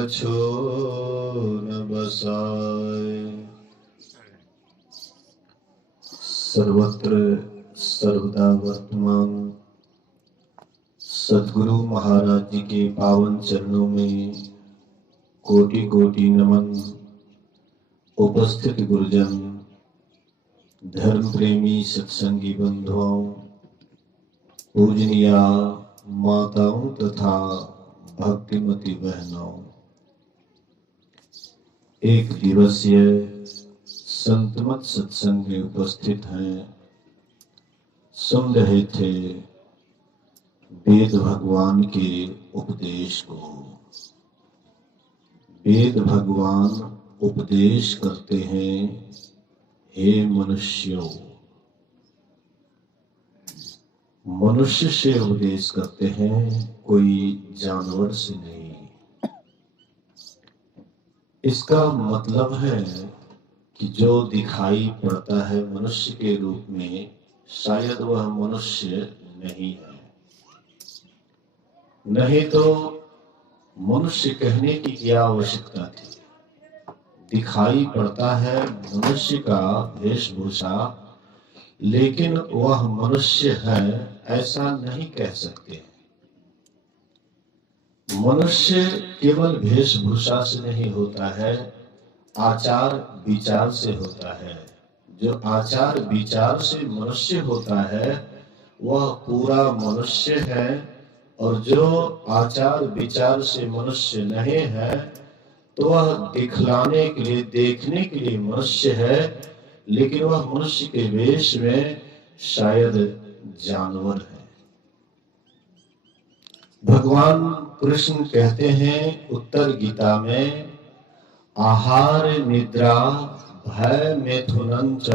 कछु न बसाए। सर्वत्र सर्वदा वर्तमान सद्गुरु महाराज जी के पावन चरणों में कोटि कोटि नमन। उपस्थित गुरुजन, धर्म प्रेमी सत्संगी बंधुओं, पूजनीय माताओं तथा भक्तिमती बहनों, एक दिवसीय संतमत सत्संग में उपस्थित हैं। सुन रहे थे वेद भगवान के उपदेश को। वेद भगवान उपदेश करते हैं, हे मनुष्यों। मनुष्य से उपदेश करते हैं, कोई जानवर से नहीं। इसका मतलब है कि जो दिखाई पड़ता है मनुष्य के रूप में, शायद वह मनुष्य नहीं है। नहीं तो मनुष्य कहने की क्या आवश्यकता थी। दिखाई पड़ता है मनुष्य का वेशभूषा, लेकिन वह मनुष्य है ऐसा नहीं कह सकते। मनुष्य केवल वेशभूषा से नहीं होता है, आचार विचार से होता है। जो आचार विचार से मनुष्य होता है वह पूरा मनुष्य है, और जो आचार विचार से मनुष्य नहीं है तो वह दिखलाने के लिए, देखने के लिए मनुष्य है, लेकिन वह मनुष्य के वेश में शायद जानवर है। भगवान कृष्ण कहते हैं उत्तर गीता में, आहार निद्रा भय मैथुनं च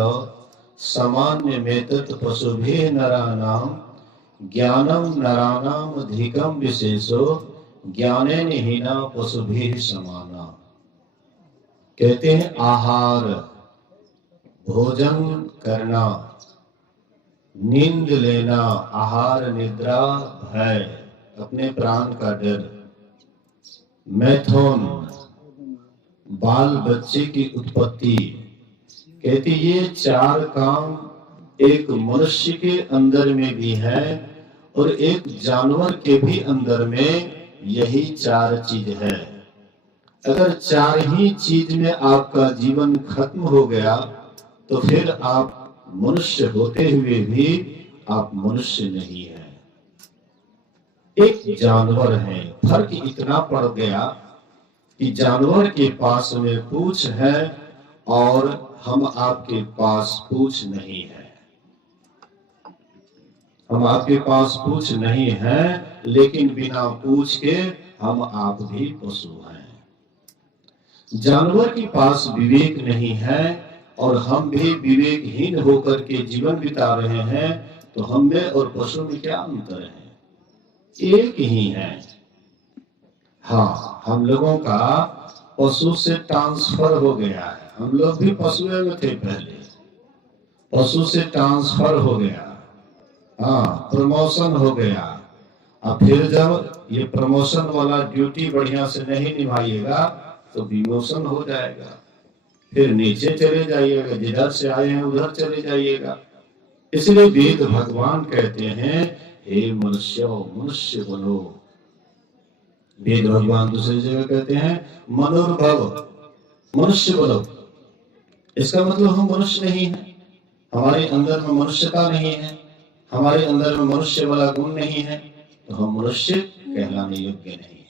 सामान्य मेतत् पशुभिः नराणाम ज्ञानम नराणाम अधिकम विशेषो ज्ञानेन हीना पशुभिः समाना। कहते हैं आहार, भोजन करना, नींद लेना, आहार निद्रा भय, अपने प्राण का डर, मैथुन बाल बच्चे की उत्पत्ति। कहते ये चार काम एक मनुष्य के अंदर में भी है और एक जानवर के भी अंदर में यही चार चीज है। अगर चार ही चीज में आपका जीवन खत्म हो गया तो फिर आप मनुष्य होते हुए भी आप मनुष्य नहीं हैं, एक जानवर है। फर्क इतना पड़ गया कि जानवर के पास में पूंछ है और हम आपके पास पूंछ नहीं है। हम आपके पास पूंछ नहीं है, लेकिन बिना पूंछ के हम आप भी पशु हैं। जानवर के पास विवेक नहीं है और हम भी विवेकहीन होकर के जीवन बिता रहे हैं, तो हम में और पशु में क्या अंतर है? एक ही है। हाँ, हम लोगों का पशु से ट्रांसफर हो गया है। हम लोग भी पशु में थे पहले, पशु से ट्रांसफर हो गया, हाँ, प्रमोशन हो गया। अब फिर जब ये प्रमोशन वाला ड्यूटी बढ़िया से नहीं निभाइएगा तो डिमोशन हो जाएगा, फिर नीचे चले जाइएगा, जिधर से आए हैं उधर चले जाइएगा। इसलिए वेद भगवान कहते हैं, हे मनुष्य, मनुष्य बनो। वेद भगवान दूसरी जगह कहते हैं, मनुर्भव, मनुष्य बनो। इसका मतलब हम मनुष्य नहीं है, हमारे अंदर में मनुष्यता नहीं है, हमारे अंदर में मनुष्य वाला गुण नहीं है, तो हम मनुष्य कहलाने योग्य नहीं है।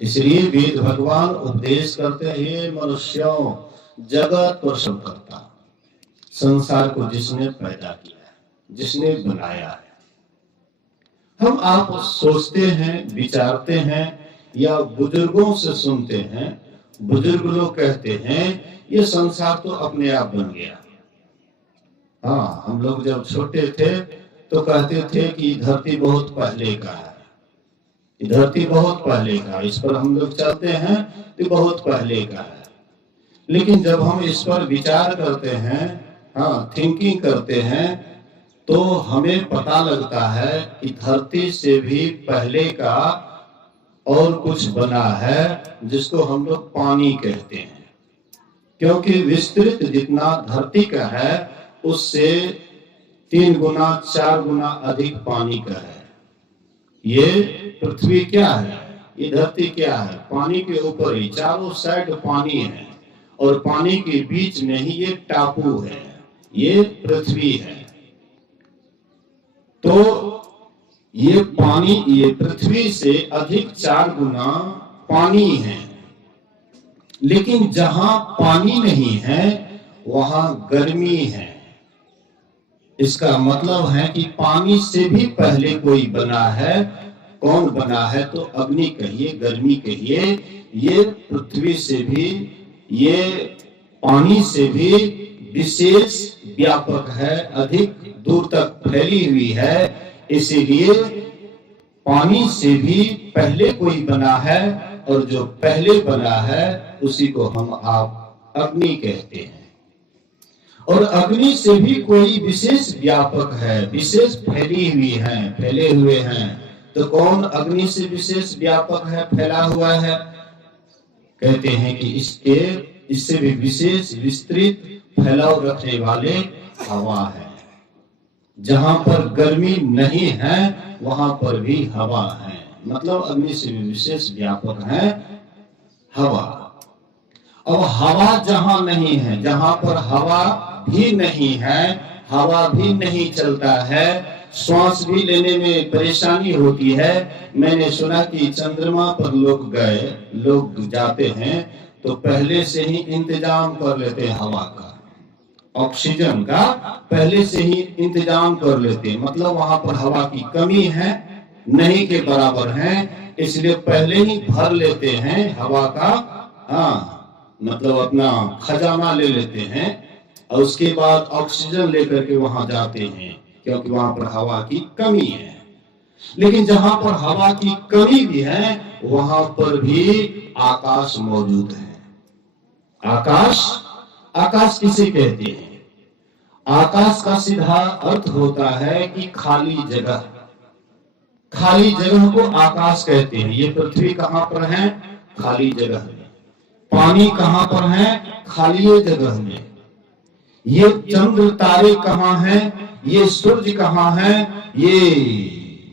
इसलिए वेद भगवान उपदेश करते हैं, मनुष्यों, जगत पर सब करता, संसार को जिसने पैदा किया है, जिसने बनाया है। हम आप सोचते हैं, विचारते हैं या बुजुर्गों से सुनते हैं, बुजुर्ग लोग कहते हैं ये संसार तो अपने आप बन गया। हाँ, हम लोग जब छोटे थे तो कहते थे कि धरती बहुत पहले का है, धरती बहुत पहले का, इस पर हम लोग चलते हैं तो बहुत पहले का है। लेकिन जब हम इस पर विचार करते हैं, हाँ, थिंकिंग करते हैं, तो हमें पता लगता है कि धरती से भी पहले का और कुछ बना है जिसको हम लोग पानी कहते हैं, क्योंकि विस्तृत जितना धरती का है उससे 3 गुना 4 गुना अधिक पानी का है। ये पृथ्वी क्या है, ये धरती क्या है, पानी के ऊपर ही चारों साइड पानी है और पानी के बीच में ही ये टापू है, ये पृथ्वी है। तो ये पानी, ये पृथ्वी से अधिक 4 गुना पानी है। लेकिन जहां पानी नहीं है वहां गर्मी है। इसका मतलब है कि पानी से भी पहले कोई बना है। कौन बना है? तो अग्नि कहिए, गर्मी कहिए। ये पृथ्वी से भी, ये पानी से भी विशेष व्यापक है, अधिक दूर तक फैली हुई है। इसीलिए पानी से भी पहले कोई बना है और जो पहले बना है उसी को हम आप अग्नि कहते हैं। और अग्नि से भी कोई विशेष व्यापक है, विशेष फैली हुई है, फैले हुए हैं। तो कौन अग्नि से विशेष व्यापक है, फैला हुआ है? कहते हैं कि इससे भी विशेष विस्तृत फैलाव रखने वाले हवा है। जहां पर गर्मी नहीं है वहां पर भी हवा है, मतलब अग्नि से भी विशेष व्यापक है हवा। अब हवा जहां नहीं है, जहां पर हवा भी नहीं है, हवा भी नहीं चलता है, श्वास भी लेने में परेशानी होती है। मैंने सुना कि चंद्रमा पर लोग जाते हैं तो पहले से ही इंतजाम कर लेते हैं हवा का, ऑक्सीजन का पहले से ही इंतजाम कर लेते हैं। मतलब वहां पर हवा की कमी है, नहीं के बराबर है, इसलिए पहले ही भर लेते हैं हवा का, मतलब अपना खजाना ले लेते हैं और उसके बाद ऑक्सीजन लेकर के वहां जाते हैं, क्योंकि वहां पर हवा की कमी है। लेकिन जहां पर हवा की कमी भी है वहां पर भी आकाश मौजूद है। आकाश किसे कहते हैं? आकाश का सीधा अर्थ होता है कि खाली जगह। खाली जगह को आकाश कहते हैं। ये पृथ्वी कहां पर है? खाली जगह में। पानी कहां पर है? खाली जगह में। ये चंद्र तारे कहां हैं? ये सूरज कहां है? ये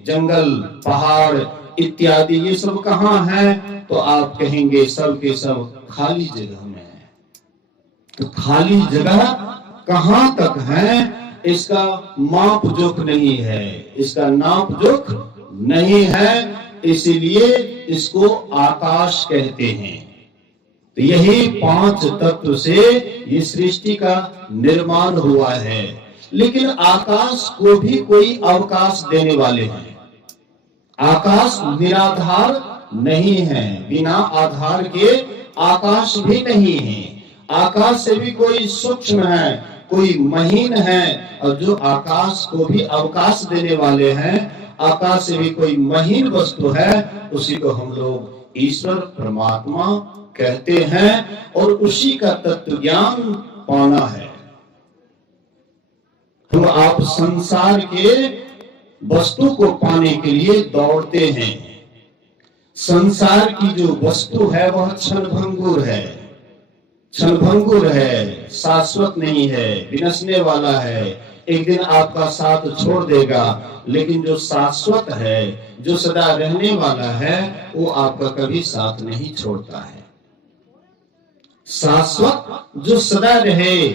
जंगल पहाड़ इत्यादि ये सब कहां है? तो आप कहेंगे सब के सब खाली जगह में है। तो खाली जगह कहां तक है इसका माप जोख नहीं है, इसका नाप जोख नहीं है, इसीलिए इसको आकाश कहते हैं। तो यही 5 तत्व से ये सृष्टि का निर्माण हुआ है। लेकिन आकाश को भी कोई अवकाश देने वाले हैं। आकाश निराधार नहीं है, बिना आधार के आकाश भी नहीं है। आकाश से भी कोई सूक्ष्म है, कोई महीन है, और जो आकाश को भी अवकाश देने वाले हैं, आकाश से भी कोई महीन वस्तु है, उसी को हम लोग ईश्वर परमात्मा कहते हैं और उसी का तत्व ज्ञान पाना है। तो आप संसार के वस्तु को पाने के लिए दौड़ते हैं। संसार की जो वस्तु है वह क्षणभंगुर है, क्षणभंगुर है, शाश्वत नहीं है, विनशने वाला है, एक दिन आपका साथ छोड़ देगा। लेकिन जो शाश्वत है, जो सदा रहने वाला है, वो आपका कभी साथ नहीं छोड़ता है। शाश्वत जो सदा रहे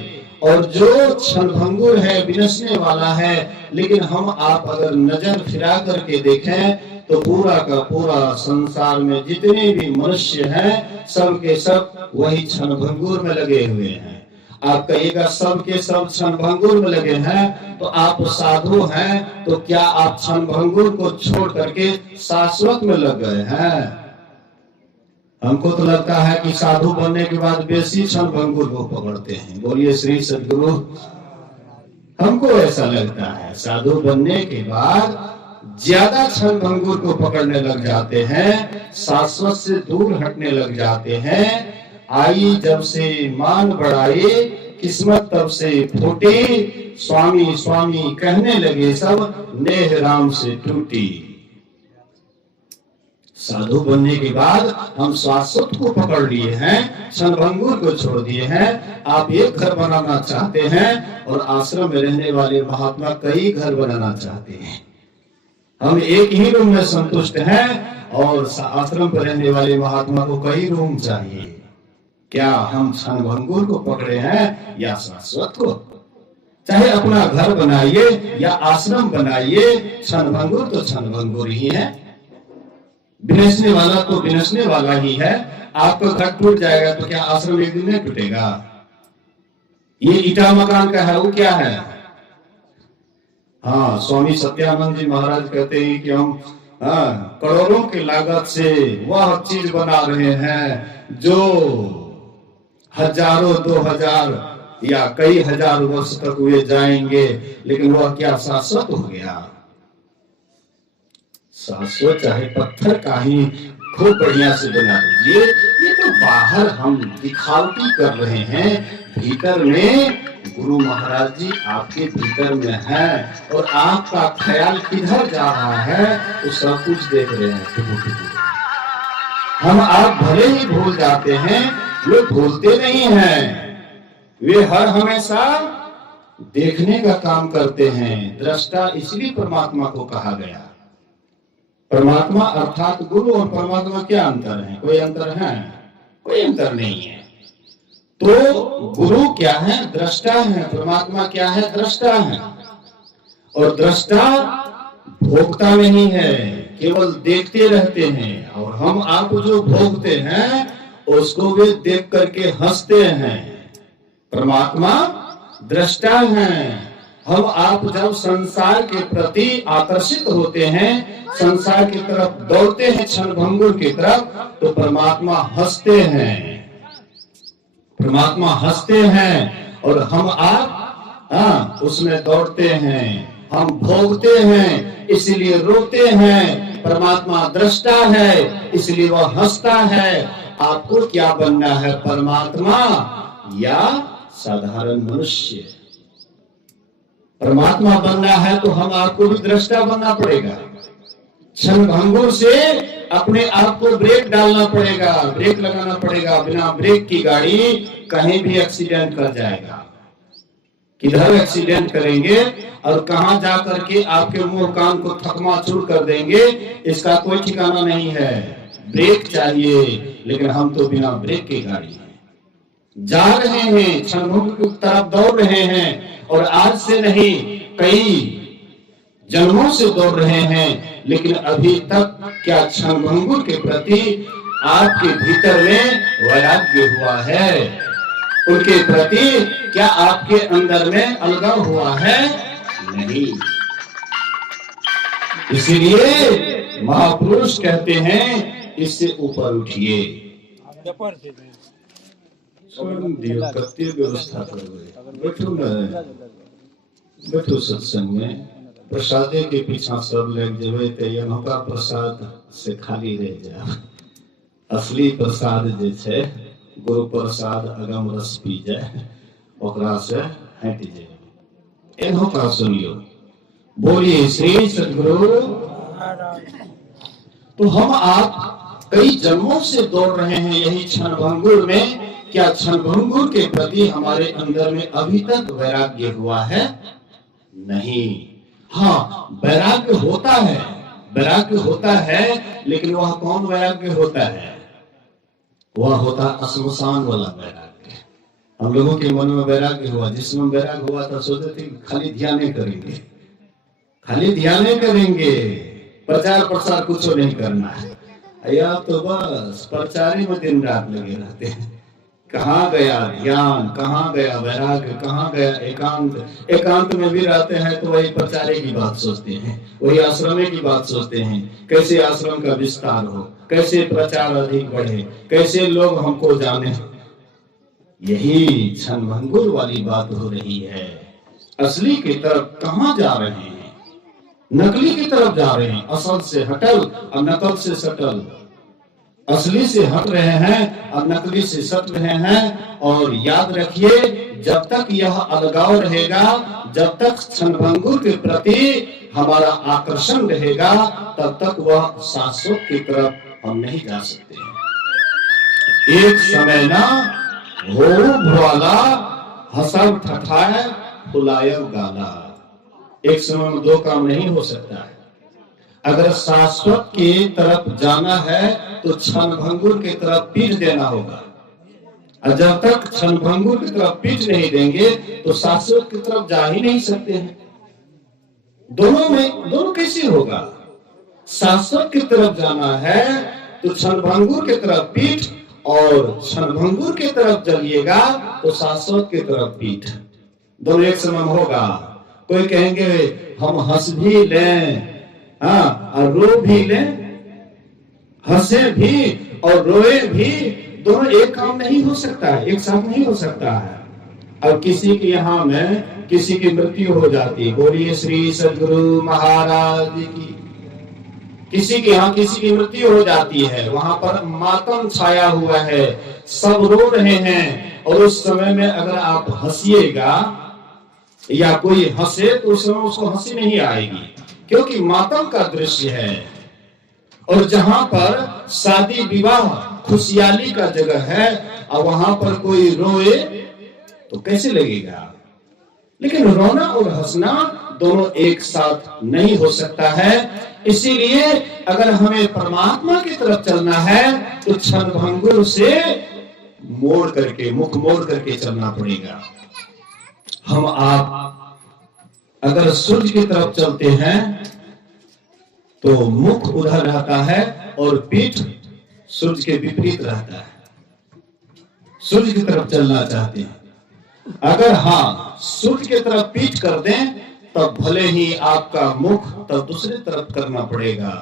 और जो क्षणभंगुर है, विनशने वाला है। लेकिन हम आप अगर नजर फिरा करके देखें तो पूरा का पूरा संसार में जितने भी मनुष्य हैं, सब के सब वही क्षणभंगुर में लगे हुए हैं। आप कहिएगा सब के सब क्षणभंगुर में लगे हैं, तो आप साधु हैं, तो क्या आप क्षणभंगुर को छोड़ करके शाश्वत में लग गए हैं? हमको तो लगता है कि साधु बनने के बाद बेसी क्षणभंगुर को पकड़ते हैं। बोलिए श्री सद्गुरु। हमको ऐसा लगता है साधु बनने के बाद ज्यादा क्षणभंगुर को पकड़ने लग जाते हैं, शाश्वत से दूर हटने लग जाते हैं। आई जब से मान बढ़ाई, किस्मत तब से फूटी, स्वामी स्वामी कहने लगे सब, नेह राम से टूटी। साधु बनने के बाद हम शाश्वत को पकड़ लिए हैं, क्षणभंगुर को छोड़ दिए हैं। आप एक घर बनाना चाहते हैं और आश्रम में रहने वाले महात्मा कई घर बनाना चाहते हैं। हम एक ही रूम में संतुष्ट हैं और आश्रम पर रहने वाले महात्मा को कई रूम चाहिए। क्या हम क्षणभंगुर को पकड़े हैं या शाश्वत को? चाहे अपना घर बनाइए या आश्रम बनाइए, क्षणभंगुर तो क्षणभंगुर ही है, बिनसने वाला तो बिनसने वाला ही है। आपका घर टूट जाएगा तो क्या आश्रम एक दिन नहीं टूटेगा? ये ईटा मकान का है, वो क्या है? हाँ, स्वामी सत्यानंद जी महाराज कहते हैं कि हम करोड़ों की लागत से वह चीज बना रहे हैं जो हजारों 2000 या कई हजार वर्ष तक वे जाएंगे, लेकिन वह क्या शाश्वत हो गया? शाश्वत चाहे पत्थर का ही खूब बढ़िया से बना लीजिए, ये तो बाहर हम दिखावटी कर रहे हैं, भीतर में गुरु महाराज जी आपके भीतर में है और आपका ख्याल किधर जा रहा है वो सब कुछ देख रहे हैं। हम आप भले ही भूल जाते हैं, वे भूलते नहीं हैं, वे हर हमेशा देखने का काम करते हैं। दृष्टा इसलिए परमात्मा को कहा गया। परमात्मा अर्थात गुरु और परमात्मा क्या अंतर है? कोई अंतर है? कोई अंतर नहीं है। तो गुरु क्या है? दृष्टा है। परमात्मा क्या है? दृष्टा है। और दृष्टा भोगता नहीं है, केवल देखते रहते हैं। और हम आप जो भोगते हैं उसको वे देख करके हंसते हैं। परमात्मा दृष्टा है। हम आप जब संसार के प्रति आकर्षित होते हैं, संसार की तरफ दौड़ते हैं, क्षणभंगुर की तरफ, तो परमात्मा हंसते हैं। परमात्मा हंसते हैं और हम आप उसमें दौड़ते हैं, हम भोगते हैं इसलिए रोते हैं। परमात्मा दृष्टा है इसलिए वह हंसता है। आपको क्या बनना है? परमात्मा या साधारण मनुष्य? परमात्मा बनना है तो हम आपको भी दृष्टा बनना पड़ेगा। क्षणभंगुर से अपने आप को ब्रेक डालना पड़ेगा, ब्रेक लगाना पड़ेगा। बिना ब्रेक की गाड़ी कहीं भी एक्सीडेंट कर जाएगा। किधर एक्सीडेंट करेंगे और कहां जा करके आपके मुंह कान को थकमाचूर कर देंगे, इसका कोई ठिकाना नहीं है। ब्रेक चाहिए, लेकिन हम तो बिना ब्रेक की गाड़ी जा रहे हैं, क्षणभंगुर की तरफ दौड़ रहे हैं। और आज से नहीं, कई जन्मों से दौड़ रहे हैं, लेकिन अभी तक क्या क्षणभंगुर के प्रति आपके भीतर में वैराग्य हुआ है? उनके प्रति क्या आपके अंदर में अलगाव हुआ है? नहीं। इसीलिए महापुरुष कहते हैं इससे ऊपर उठिए। व्यवस्था बैठो सत्संग में, प्रसादे के पीछा सब लग जेबे तो यहाँ का प्रसाद से खाली रह जाए। असली प्रसाद जे छे गुरु प्रसाद अगम रस पी जाए, ओकरा से हट जाए। एनो का सुनियो, बोलिए श्री सद्गुरु। तो हम आप कई जन्मों से दौड़ रहे हैं यही क्षणभंगुर में। क्या क्षणभंगुर के प्रति हमारे अंदर में अभी तक वैराग्य हुआ है? नहीं। हाँ, वैराग्य होता है, वैराग्य होता है, लेकिन वह कौन वैराग्य होता है? वह होता श्मशान वाला वैराग्य। हम लोगों के मन में वैराग्य हुआ, जिसमें वैराग्य हुआ था सोचते थे खाली ध्यान करेंगे, खाली ध्यान करेंगे, प्रचार प्रसार कुछ नहीं करना है। या तो बस प्रचारी में दिन रात लगे रहते हैं। कहाँ गया ध्यान, कहाँ गया वैराग्य, कहाँ गया एकांत? एकांत में भी रहते हैं तो वही प्रचारे की बात सोचते हैं, वही आश्रम की बात सोचते हैं। कैसे आश्रम का विस्तार हो, कैसे प्रचार अधिक बढ़े, कैसे लोग हमको जाने। यही क्षणभंगुर वाली बात हो रही है। असली की तरफ कहाँ जा रहे हैं? नकली की तरफ जा रहे हैं। असल से हटल और नकल से सटल। असली से हट रहे हैं और नकली से सट रहे हैं। और याद रखिए, जब तक यह अलगाव रहेगा, जब तक क्षणभंगुर के प्रति हमारा आकर्षण रहेगा, तब तक वह शाश्वत की तरफ हम नहीं जा सकते। एक समय ना हो भवाला, हंसब ठठाए फुलायब गाला। एक समय में दो काम नहीं हो सकता है। अगर शाश्वत की तरफ जाना है तो क्षणभंगुर की तरफ पीठ देना होगा, और जब तक क्षणभंगुर की तरफ पीठ नहीं देंगे तो शाश्वत की तरफ जा ही नहीं सकते हैं। दोनों कैसे होगा? शाश्वत की तरफ जाना है तो क्षणभंगुर की तरफ पीठ, और क्षणभंगुर की तरफ चलिएगा तो शाश्वत की तरफ पीठ। दोनों एक समय होगा। कोई कहेंगे हम हंस भी लें, हाँ, और रो भी लें, हंसे भी और रोए भी, दोनों एक काम नहीं हो सकता है, एक साथ नहीं हो सकता है। अब किसी के यहाँ में किसी की मृत्यु हो जाती, बोलिए श्री सद्गुरु महाराज की। किसी के यहाँ किसी की मृत्यु हो जाती है, वहां पर मातम छाया हुआ है, सब रो रहे हैं, और उस समय में अगर आप हंसिएगा या कोई हंसे तो उस समय उसको हंसी नहीं आएगी, क्योंकि मातम का दृश्य है। और जहां पर शादी विवाह खुशहाली का जगह है और वहां पर कोई रोए तो कैसे लगेगा? लेकिन रोना और हंसना दोनों एक साथ नहीं हो सकता है। इसीलिए अगर हमें परमात्मा की तरफ चलना है तो क्षणभंगुर से मोड़ करके, मुख मोड़ करके चलना पड़ेगा। हम आप अगर सूर्य की तरफ चलते हैं तो मुख उधर रहता है और पीठ सूर्य के विपरीत रहता है। सूर्य की तरफ चलना चाहते हैं, अगर हाँ सूर्य की तरफ पीठ कर दें तब भले ही आपका मुख तब दूसरी तरफ करना पड़ेगा।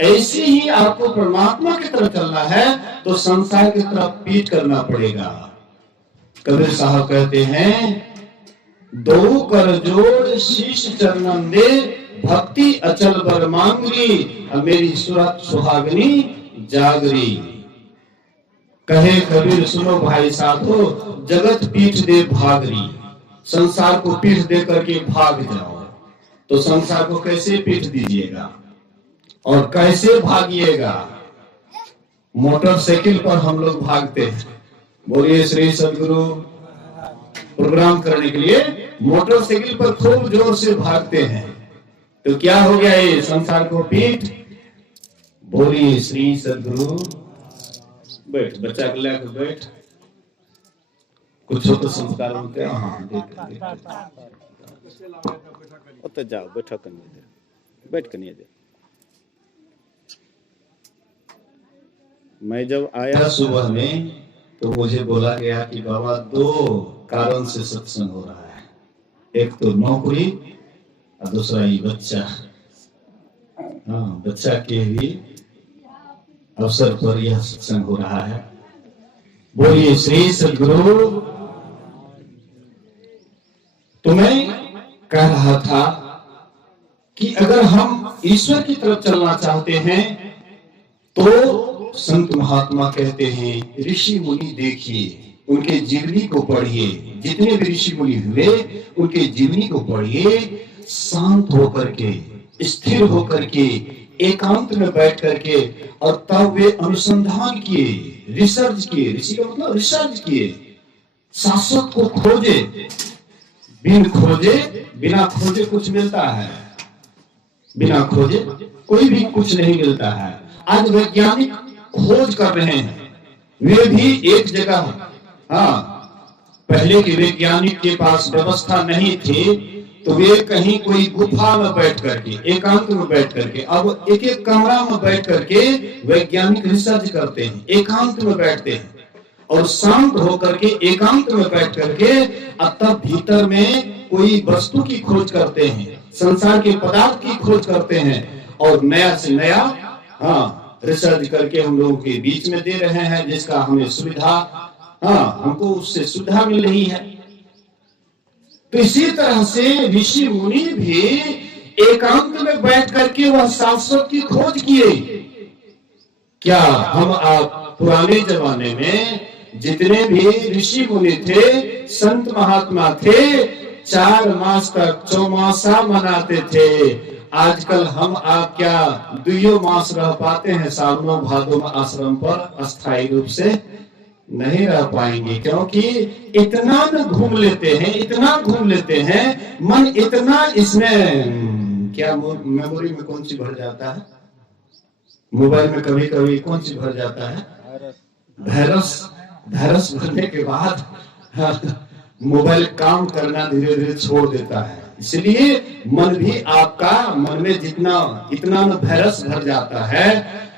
ऐसे ही आपको परमात्मा की तरफ चलना है तो संसार की तरफ पीठ करना पड़ेगा। कबीर साहब कहते हैं, दो कर जोड़ शीश चरणन दे, भक्ति अचल बर मांगरी, मेरी सूरत सुहागनी जागरी। कहे कबीर सुनो भाई साधो, जगत पीठ दे भागरी। संसार को पीठ दे करके भाग जाओ, तो संसार को कैसे पीठ दीजिएगा और कैसे भागिएगा? मोटरसाइकिल पर हम लोग भागते हैं, बोलिए श्री सद्गुरु। प्रोग्राम करने के लिए मोटरसाइकिल पर खूब जोर से भागते हैं, तो क्या हो गया? ये संसार को पीठ। बोलिए श्री सद्गुरु। बैठ, बच्चा को लेकर बैठ, कुछ तो संस्कार होते हैं। हाँ, तो जाओ, बैठो कन्या दे, बैठ कन्या दे। मैं जब आया सुबह में तो मुझे बोला गया कि बाबा दो कारण से सत्संग हो रहा है, एक तो नौकरी और दूसरा ये बच्चा। हाँ, बच्चा के भी अवसर पर यह सत्संग हो रहा है। बोलिए श्री सद्गुरु। तो मैं कह रहा था कि अगर हम ईश्वर की तरफ चलना चाहते हैं तो संत महात्मा कहते हैं, ऋषि मुनि देखिए, उनके जीवनी को पढ़िए। जितने भी ऋषि मुनि हुए उनके जीवनी को पढ़िए, शांत होकर के, स्थिर होकर के, एकांत में बैठ करके, और तब वे अनुसंधान किए, रिसर्च किए। ऋषि का मतलब रिसर्च किए, शाश्वत को खोजे। बिना खोजे कुछ मिलता है? बिना खोजे कोई भी कुछ नहीं मिलता है। आज वैज्ञानिक खोज कर रहे हैं, वे भी एक जगह। हाँ, पहले के वैज्ञानिक के पास व्यवस्था नहीं थी, तो वे कहीं कोई गुफा में बैठ करके, एकांत में बैठ करके, अब एक एक कमरा में बैठ करके वैज्ञानिक रिसर्च करते हैं, एकांत में बैठते हैं और शांत होकर के एकांत में बैठ करके, अब तब भीतर में कोई वस्तु की खोज करते हैं, संसार के पदार्थ की खोज करते हैं, और नया से नया रिसर्च करके हम लोगों के बीच में दे रहे हैं, जिसका हमें सुविधा, हमको उससे सुविधा मिल रही है। तो इसी तरह से ऋषि मुनि भी एकांत में बैठ करके वह शाश्वत की खोज किए। क्या हम आप पुराने जमाने में जितने भी ऋषि मुनि थे, संत महात्मा थे, 4 मास तक चौमासा मनाते थे आजकल हम आप क्या 2 मास रह पाते हैं सावनों भादों में आश्रम पर अस्थायी रूप से? नहीं रह पाएंगे, क्योंकि इतना न घूम लेते हैं, इतना घूम लेते हैं, मन इतना इसमें क्या मेमोरी में कौन सी भर जाता है, मोबाइल में कभी कभी कौन सी भर जाता है, वायरस भरने के बाद मोबाइल काम करना धीरे धीरे छोड़ देता है। इसलिए मन भी आपका, मन में जितना इतना न वायरस भर जाता है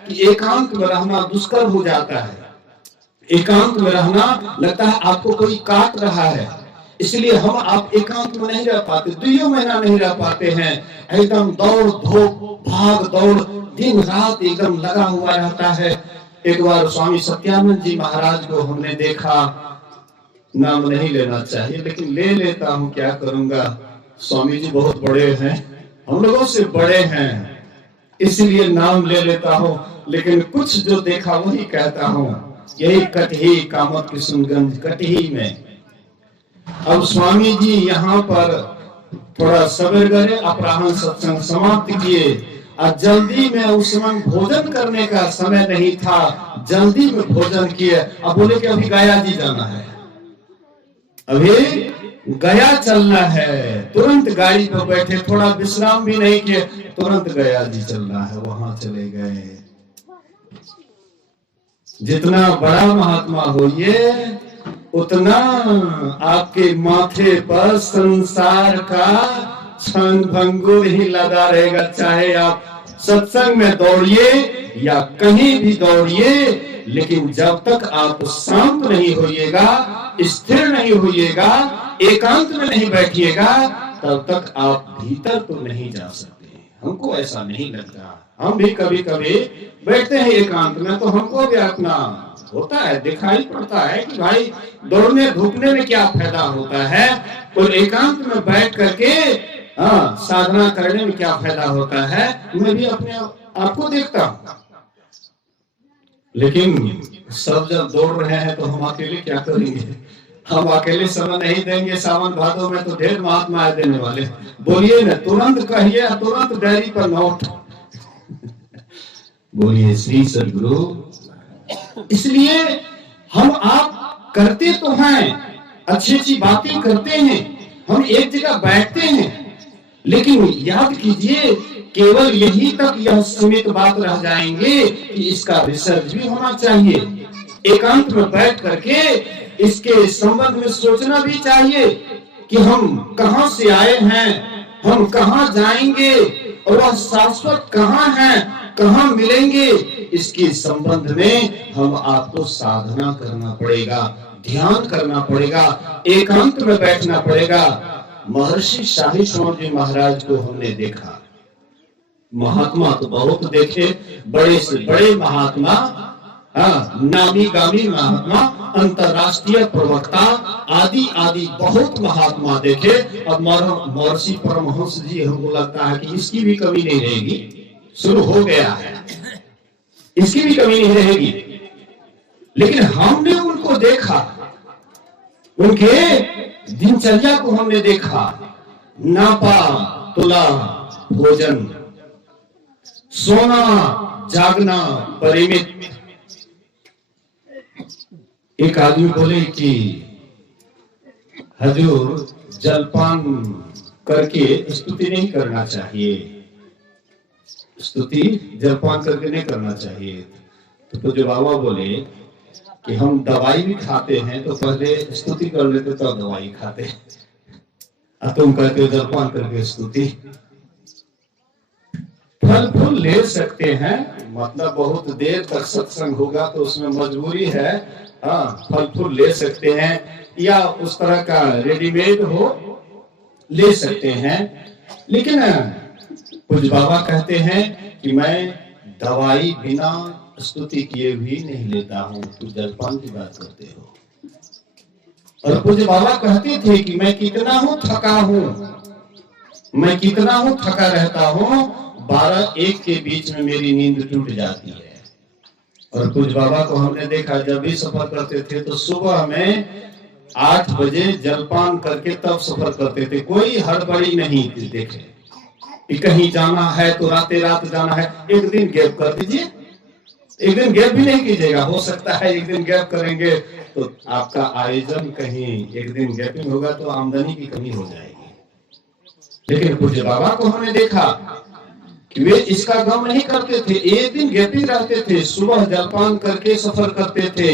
कि एकांत में रहना दुष्कर हो जाता है। एकांत में रहना लगता है आपको कोई काट रहा है, इसलिए हम आप एकांत में नहीं रह पाते, 2 महीना नहीं रह पाते हैं। एकदम दौड़ धूप भाग दौड़ दिन रात एकदम लगा हुआ रहता है। एक बार स्वामी सत्यानंद जी महाराज को हमने देखा, नाम नहीं लेना चाहिए लेकिन ले लेता हूँ, क्या करूंगा, स्वामी जी बहुत बड़े हैं, हम लोगों से बड़े हैं, इसलिए नाम ले लेता हूँ, लेकिन कुछ जो देखा वही कहता हूँ। यही कटही कामत किशनगंज कटही में अब स्वामी जी यहाँ पर थोड़ा सवेर गए, अपराह्न सत्संग समाप्त किए और जल्दी में उस समय भोजन करने का समय नहीं था, जल्दी में भोजन किए। अब बोले कि अभी गया जी जाना है, अभी गया चलना है। तुरंत गाड़ी पर बैठे, थोड़ा विश्राम भी नहीं किए, तुरंत गया जी चलना है, वहां चले गए। जितना बड़ा महात्मा होइए उतना आपके माथे पर संसार का क्षण भंगुर ही लगा रहेगा, चाहे आप सत्संग में दौड़िए या कहीं भी दौड़िए, लेकिन जब तक आप शांत नहीं होइएगा, स्थिर नहीं होइएगा, एकांत में नहीं बैठिएगा, तब तक आप भीतर तो नहीं जा सकते। हमको ऐसा नहीं लगता, हम भी कभी कभी बैठते हैं एकांत में तो हमको भी अपना होता है, दिखाई पड़ता है कि भाई दौड़ने धूपने में क्या फायदा होता है, और एकांत में बैठ करके साधना करने में क्या फायदा होता है। मैं भी अपने आपको देखता हूँ, लेकिन सब जब दौड़ रहे हैं तो हम अकेले क्या करेंगे, हम अकेले समय नहीं देंगे। सावन भादों में तो ढेर महात्मा है देने वाले, बोलिए ना, तुरंत कहिए, तुरंत डायरी पर नोट बोलिए श्री सद्गुरु। इसलिए हम आप करते तो हैं, अच्छी अच्छी बातें करते हैं, हम एक जगह बैठते हैं, लेकिन याद कीजिए केवल यही तक यह सीमित बात रह जाएंगे कि इसका रिसर्च भी होना चाहिए। एकांत में बैठ करके इसके संबंध में सोचना भी चाहिए कि हम कहां से आए हैं, हम कहां जाएंगे, और वह शाश्वत कहां है, कहां मिलेंगे। इसके संबंध में हम आपको साधना करना पड़ेगा, ध्यान करना पड़ेगा, एकांत में बैठना पड़ेगा। महर्षि शाही श्रवण जी महाराज को हमने देखा, महात्मा तो बहुत देखे, बड़े से बड़े महात्मा, नामी गामी महात्मा, अंतरराष्ट्रीय प्रवक्ता आदि आदि बहुत महात्मा देखे। अब महर्षि परमहंस जी हमको लगता है कि इसकी भी कमी नहीं रहेगी, शुरू हो गया है, इसकी भी कमी नहीं रहेगी। लेकिन हमने उनको देखा, उनके दिनचर्या को हमने देखा, नापा तुला भोजन, सोना जागना परिमित। एक आदमी बोले कि हजूर जलपान करके स्तुति नहीं करना चाहिए, स्तुति जलपान करके नहीं करना चाहिए। तो जो बाबा बोले कि हम दवाई भी खाते हैं तो पहले स्तुति कर लेते तो दवाई खाते, तुम कहते हो जलपान करके स्तुति। फल फूल ले सकते हैं, मतलब बहुत देर तक सत्संग होगा तो उसमें मजबूरी है, फल फूल ले सकते हैं, या उस तरह का रेडीमेड हो ले सकते हैं। लेकिन कुछ बाबा कहते हैं कि मैं दवाई बिना स्तुति किए भी नहीं लेता हूँ, तू जलपान की बात करते हो। और कुछ बाबा कहते थे कि मैं कितना हूँ थका हूँ, मैं कितना हूँ थका रहता हूँ, 12-1 के बीच में मेरी नींद टूट जाती है। और कुछ बाबा को हमने देखा जब भी सफर करते थे तो सुबह में 8 बजे जलपान करके तब सफर करते थे, कोई हड़बड़ी नहीं थी। देखे कि कहीं जाना है तो रातें रात जाना है, एक दिन गैप कर दीजिए। एक दिन गैप भी नहीं कीजिएगा, हो सकता है एक दिन गैप करेंगे तो आपका आयोजन कहीं एक दिन गैपिंग होगा तो आमदनी की कमी हो जाएगी। लेकिन पूज्य बाबा को हमने देखा कि वे इसका गम नहीं करते थे, एक दिन गैपिंग रहते थे, सुबह जलपान करके सफर करते थे।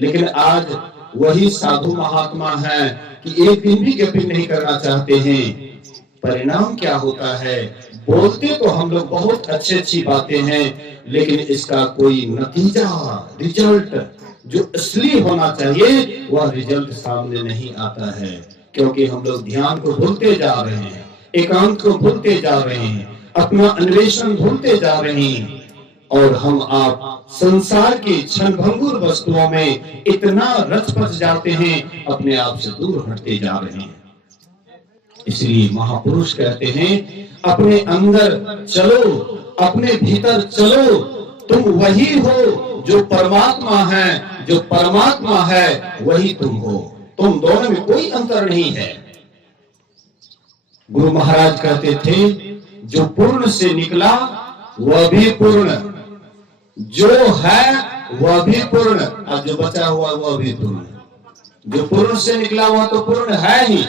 लेकिन आज वही साधु महात्मा है कि एक दिन भी गैपिंग नहीं करना चाहते हैं। परिणाम क्या होता है? बोलते तो हम लोग बहुत अच्छी बातें हैं, लेकिन इसका कोई नतीजा, रिजल्ट जो असली होना चाहिए वह रिजल्ट सामने नहीं आता है। क्योंकि हम लोग ध्यान को भूलते जा रहे हैं, एकांत को भूलते जा रहे हैं, अपना अन्वेषण भूलते जा रहे हैं, और हम आप संसार की क्षणभंगुर वस्तुओं में इतना रच-पच जाते हैं, अपने आप से दूर हटते जा रहे हैं। इसलिए महापुरुष कहते हैं अपने अंदर चलो, अपने भीतर चलो, तुम वही हो जो परमात्मा है, जो परमात्मा है वही तुम हो, तुम दोनों में कोई अंतर नहीं है। गुरु महाराज कहते थे जो पूर्ण से निकला वह भी पूर्ण, जो है वह भी पूर्ण, और जो बचा हुआ वह भी पूर्ण। जो पूर्ण से निकला वह तो पूर्ण है ही,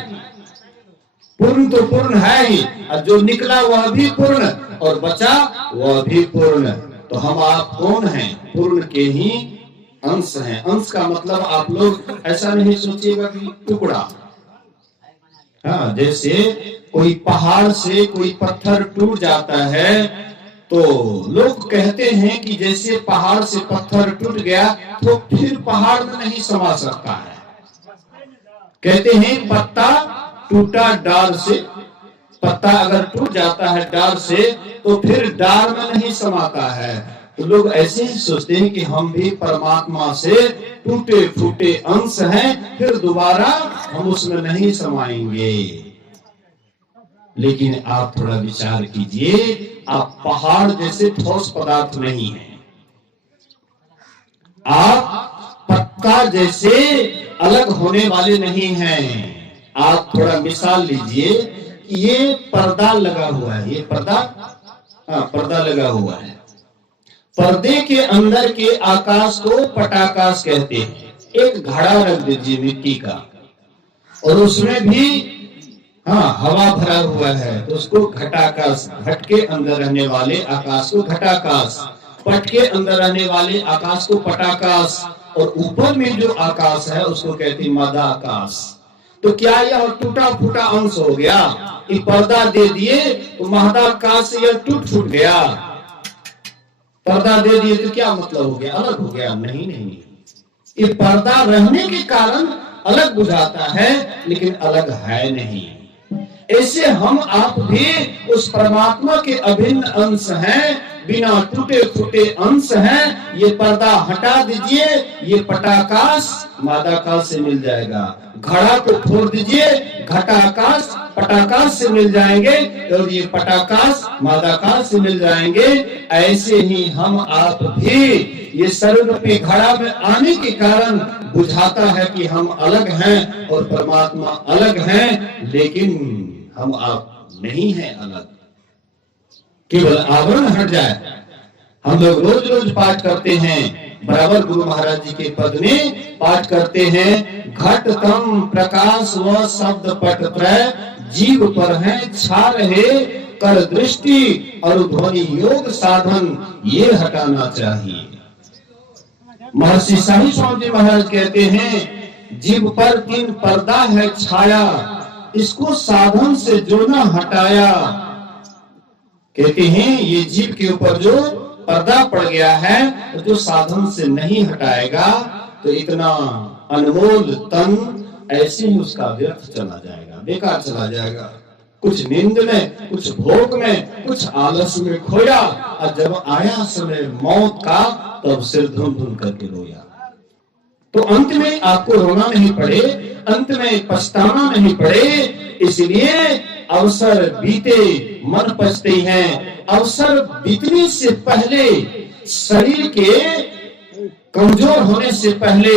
पूर्ण तो पूर्ण है ही, और जो निकला वह भी पूर्ण और बचा वह भी पूर्ण। तो हम आप कौन हैं? पूर्ण के ही अंश हैं। अंश का मतलब आप लोग ऐसा नहीं सोचिएगा कि टुकड़ा। हाँ, जैसे कोई पहाड़ से कोई पत्थर टूट जाता है तो लोग कहते हैं कि जैसे पहाड़ से पत्थर टूट गया तो फिर पहाड़ में नहीं समा सकता है। कहते हैं पत्ता टूटा डाल से, पत्ता अगर टूट जाता है डाल से तो फिर डाल में नहीं समाता है। तो लोग ऐसे ही सोचते हैं कि हम भी परमात्मा से टूटे फूटे अंश हैं, फिर दोबारा हम उसमें नहीं समाएंगे। लेकिन आप थोड़ा विचार कीजिए, आप पहाड़ जैसे ठोस पदार्थ नहीं हैं, आप पत्ता जैसे अलग होने वाले नहीं हैं। आप थोड़ा मिसाल लीजिए, ये पर्दा लगा हुआ है, ये पर्दा, हाँ पर्दा लगा हुआ है, पर्दे के अंदर के आकाश को पटाकाश कहते हैं। एक घड़ा रख दीजिए मिट्टी का और उसमें भी हाँ हवा भरा हुआ है तो उसको घटाकाश, घट के अंदर रहने वाले आकाश को घटाकाश, पट के अंदर रहने वाले आकाश को पटाकाश, और ऊपर में जो आकाश है उसको कहते हैं मदाकाश। तो क्या यह टूटा फूटा अंश हो गया? ये पर्दा दे दिए तो महदाकाश से यह टूट फूट गया। पर्दा दे दिए तो क्या मतलब हो गया? अलग हो गया? नहीं नहीं, ये पर्दा रहने के कारण अलग बुझाता है लेकिन अलग है नहीं। ऐसे हम आप भी उस परमात्मा के अभिन्न अंश हैं, बिना टूटे फूटे अंश हैं। ये पर्दा हटा दीजिए, ये पटाकाश मादाकाश से मिल जाएगा। घड़ा को फोड़ दीजिए, घटाकाश पटाकाश से मिल जाएंगे और ये पटाकाश मादाकाश से मिल जाएंगे। ऐसे ही हम आप भी ये सर्वव्यापी घड़ा में आने के कारण बुझाता है कि हम अलग हैं और परमात्मा अलग हैं, लेकिन हम आप नहीं हैं अलग, केवल आवरण हट जाए। हम लोग रोज रोज पाठ करते हैं, बराबर गुरु महाराज जी के पद में पाठ करते हैं, घट तम प्रकाश व शब्द पट त्रय जीव पर है छा रहे, कर दृष्टि और ध्वनि योग साधन ये हटाना चाहिए। महर्षि शाही स्वामी जी महाराज कहते हैं जीव पर 3 पर्दा है छाया, इसको साधन से जो न हटाया। कहते हैं ये जीव के ऊपर जो पर्दा पड़ गया है तो जो साधन से नहीं हटाएगा तो इतना अनमोल तन ऐसे ही उसका व्यर्थ चला जाएगा, बेकार चला जाएगा। कुछ नींद में, कुछ भोग में, कुछ आलस में खोया, और जब आया समय मौत का तब सिर धुन धुन करके रोया। तो अंत में आपको रोना नहीं पड़े, अंत में पछताना नहीं पड़े। इसलिए अवसर बीते मन पछते हैं। अवसर बीतने से पहले शरीर के कमजोर होने से पहले,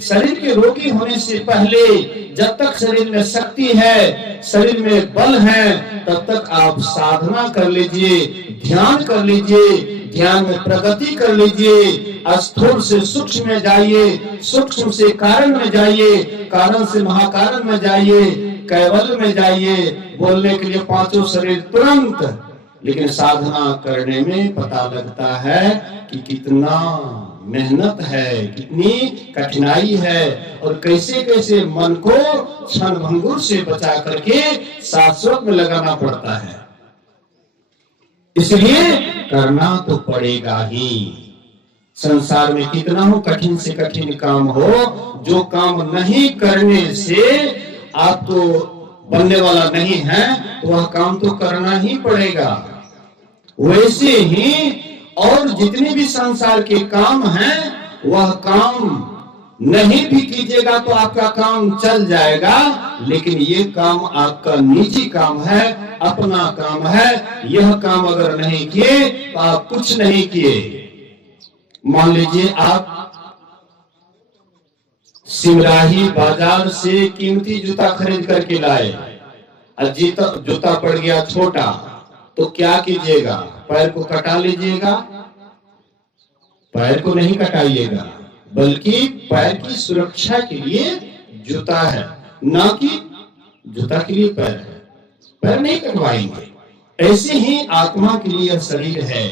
शरीर के रोगी होने से पहले, जब तक शरीर में शक्ति है, शरीर में बल है, तब तक आप साधना कर लीजिए, ध्यान कर लीजिए, ध्यान में प्रगति कर लीजिए। स्थूल से सूक्ष्म में जाइए, सूक्ष्म से कारण में जाइए, कारण से महाकारण में जाइए, कैवल्य में जाइए। बोलने के लिए पांचों शरीर तुरंत, लेकिन साधना करने में पता लगता है कि कितना मेहनत है, कितनी कठिनाई है, और कैसे कैसे मन को क्षण भंगुर से बचा करके शाश्वत में लगाना पड़ता है। इसलिए करना तो पड़ेगा ही। संसार में कितना हो कठिन से कठिन काम हो, जो काम नहीं करने से आपको बनने वाला नहीं है, तो वह काम तो करना ही पड़ेगा। वैसे ही और जितने भी संसार के काम हैं, वह काम नहीं भी कीजिएगा तो आपका काम चल जाएगा, लेकिन ये काम आपका निजी काम है, अपना काम है। यह काम अगर नहीं किए तो आप कुछ नहीं किए। मान लीजिए आप सिमराही बाजार से कीमती जूता खरीद करके लाए, जूता पड़ गया छोटा, तो क्या कीजिएगा? पैर को कटा लीजिएगा? पैर को नहीं कटाइएगा, बल्कि पैर की सुरक्षा के लिए जूता है, ना कि जूता के लिए पैर है। पैर नहीं कटवाएंगे। ऐसे ही आत्मा के लिए यह शरीर है,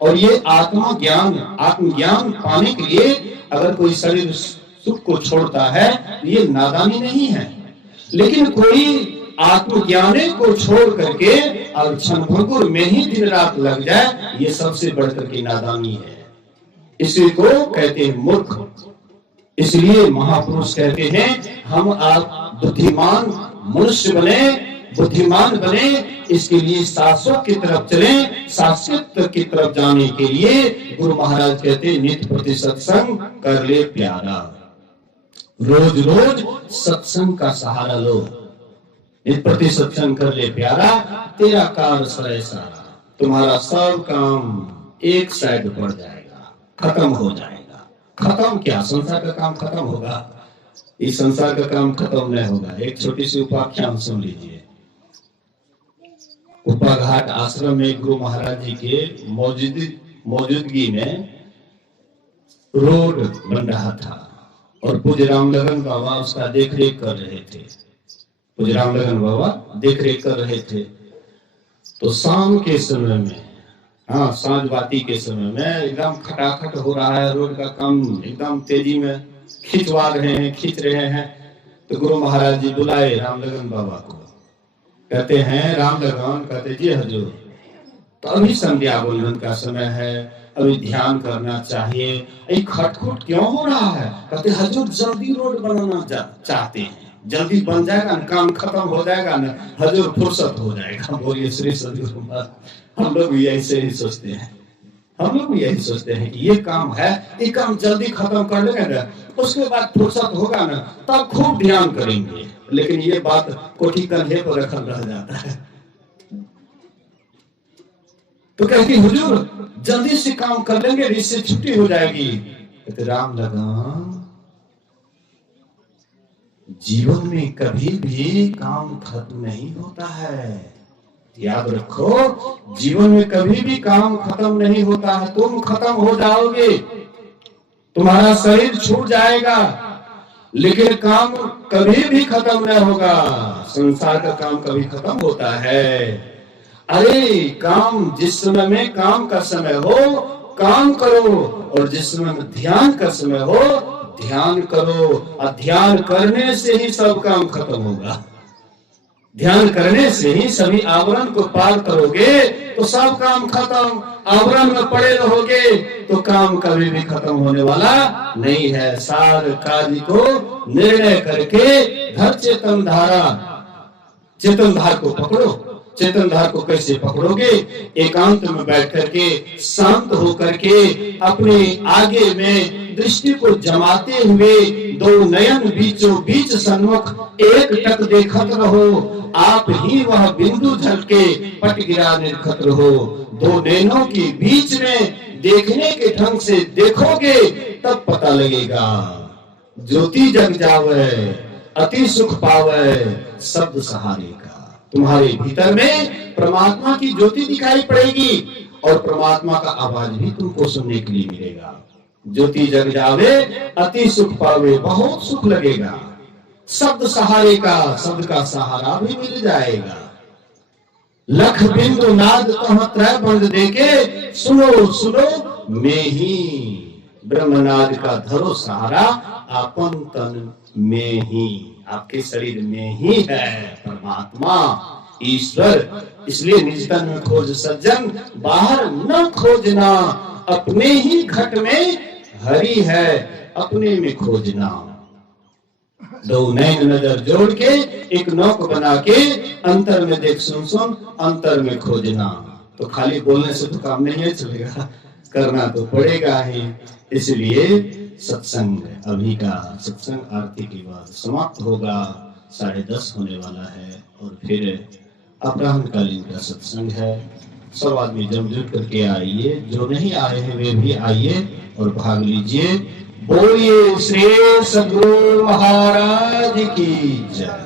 और ये आत्मज्ञान पाने के लिए अगर कोई शरीर सुख को छोड़ता है, ये नादानी नहीं है। लेकिन कोई आत्मज्ञाने को छोड़ करके और क्षणभंगुर में ही दिन रात लग जाए, ये सबसे बढ़कर की नादानी है। इसी को कहते हैं मूर्ख। इसलिए महापुरुष कहते हैं हम आप बुद्धिमान मनुष्य बने, बुद्धिमान बने, इसके लिए शाश्वत की तरफ चले। शाश्वत की तरफ जाने के लिए गुरु महाराज कहते हैं नित्य प्रति सत्संग कर ले प्यारा, रोज रोज सत्संग का सहारा लो। नित्य प्रति सत्संग कर ले प्यारा, तेरा कार्य सरे सारा, तुम्हारा सब काम एक साइड पड़ जाएगा, खत्म हो जाएगा। खत्म क्या, संसार का काम खत्म होगा? इस संसार का काम खत्म नहीं होगा। एक छोटी सी उपाख्यान सुन लीजिए। उपा घाट आश्रम में गुरु महाराज जी के मौजूदगी में रोड बन रहा था, और पूज्य रामलगन बाबा उसका देखरेख कर रहे थे। पूज्य रामलगन बाबा देखरेख कर रहे थे। तो शाम के समय में, सांझ बाती के समय में एकदम खटाखट हो रहा है, रोड का काम एकदम तेजी में खींच रहे हैं। तो गुरु महाराज जी बुलाए रामलगन बाबा को, कहते हैं रामलगन, कहते जी हजूर, तो अभी संध्या वंदन का समय है, अभी ध्यान करना चाहिए, खटखुट क्यों हो रहा है? कहते हजूर जल्दी रोड बनाना चाहते हैं, जल्दी बन जाएगा ना, काम खत्म हो जाएगा ना, हजूर फुर्सत हो जाएगा। बोलिए श्री सदगुरु महाराज। हम लोग भी ऐसे ही सोचते हैं, हम लोग भी यही सोचते हैं कि ये काम है, ये काम जल्दी खत्म कर लेंगे ना, उसके बाद फुर्सत होगा ना, तब खूब ध्यान करेंगे। लेकिन ये बात कोठी कंधे पर रखल रह जाता है। तो कहती हुजूर जल्दी से काम कर लेंगे, इससे छुट्टी हो जाएगी। कहते राम लगा, जीवन में कभी भी काम खत्म नहीं होता है, याद रखो। जीवन में कभी भी काम खत्म नहीं होता है। तुम खत्म हो जाओगे, तुम्हारा शरीर छूट जाएगा, लेकिन काम कभी भी खत्म नहीं होगा। संसार का काम कभी खत्म होता है? अरे काम जिस समय में काम का समय हो काम करो, और जिस समय में ध्यान का समय हो ध्यान करो। और ध्यान करने से ही सब काम खत्म होगा। ध्यान करने से ही सभी आवरण को पार करोगे तो सब काम खत्म। आवरण में पड़े रहोगे तो काम कभी भी खत्म होने वाला नहीं है। सारे कार्य को निर्णय करके धर चेतन धारा, चेतन धार को पकड़ो। चेतन धार को कैसे पकड़ोगे? एकांत में बैठ करके शांत होकर के अपने आगे में दृष्टि को जमाते हुए दो नयन बीचों बीच सन्मुख एक टक देखत रहो। आप ही वह बिंदु झलके पट गिरा निर्खत रहो। दो नैनों के बीच में देखने के ढंग से देखोगे तब पता लगेगा। ज्योति जग जावे अति सुख पावे शब्द सहारे का। तुम्हारे भीतर में परमात्मा की ज्योति दिखाई पड़ेगी और परमात्मा का आवाज भी तुमको सुनने के लिए मिलेगा। ज्योति जग जावे अति सुख पावे, बहुत सुख लगेगा। शब्द सहारे का, शब्द का सहारा भी मिल जाएगा। लख बिंदु नाद तह त्रय बंद देके सुनो सुनो में ही। ब्रह्मनाद का धरो सहारा आपन तन में ही, आपके शरीर में ही है परमात्मा ईश्वर। इसलिए निज तन में खोज सज्जन, बाहर न खोजना। अपने ही घट में हरि है, अपने में खोजना। दो नैन नजर जोड़ के एक नौक बना के अंतर में देख सुन सुन, अंतर में खोजना। तो खाली बोलने से तो काम नहीं चलेगा, करना तो पड़ेगा ही। इसलिए सत्संग, अभी का सत्संग आरती के बाद समाप्त होगा। 10:30 होने वाला है और फिर अपराह्नकालीन का सत्संग है। सब आदमी जमजुट करके आइए, जो नहीं आए हैं वे भी आइए और भाग लीजिए। बोलिए श्री सद्गुरु महाराज की जय।